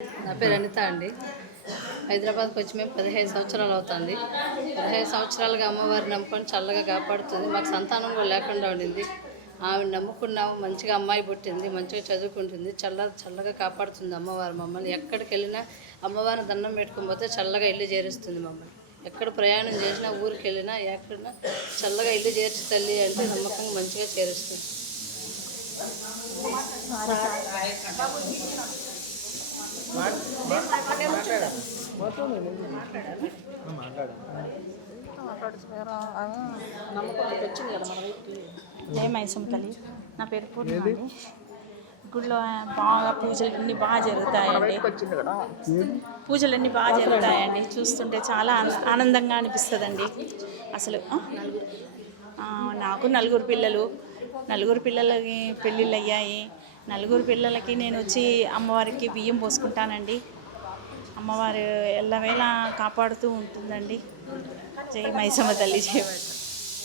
నా పేరు అనిత అండి. హైదరాబాద్కి వచ్చి మేము 15 సంవత్సరాలు అవుతుంది. 15 సంవత్సరాలుగా అమ్మవారిని నమ్ముకొని చల్లగా కాపాడుతుంది. మాకు సంతానం కూడా లేకుండా ఉండింది. ఆమెను నమ్ముకున్నాము. మంచిగా అమ్మాయి పుట్టింది, మంచిగా చదువుకుంటుంది. చల్లగా కాపాడుతుంది అమ్మవారు మమ్మల్ని. ఎక్కడికి వెళ్ళినా అమ్మవారిని దండం పెట్టుకొని పోతే చల్లగా ఇల్లు చేరుస్తుంది మమ్మల్ని. ఎక్కడ ప్రయాణం చేసినా, ఊరికి వెళ్ళినా, ఎక్కడినా చల్లగా ఇల్లు చేర్చి తల్లి అంటే నమ్మకంగా మంచిగా చేరుస్తుంది. మైసమ్మ తల్లి. నా పేరు పూర్ణిమ అండి. గుడిలో బాగా పూజలన్నీ బాగా జరుగుతాయండి. పూజలన్నీ బాగా జరుగుతాయండి. చూస్తుంటే చాలా ఆనందంగా అనిపిస్తుందండి. అసలు నాకు నలుగురు పిల్లలకి పెళ్ళిళ్ళు అయ్యాయి. నలుగురు పిల్లలకి నేను వచ్చి అమ్మవారికి బియ్యం పోసుకుంటానండి. అమ్మవారు ఎల్లవేళ కాపాడుతూ ఉంటుందండి. జై మైసమ్మ తల్లి, జై.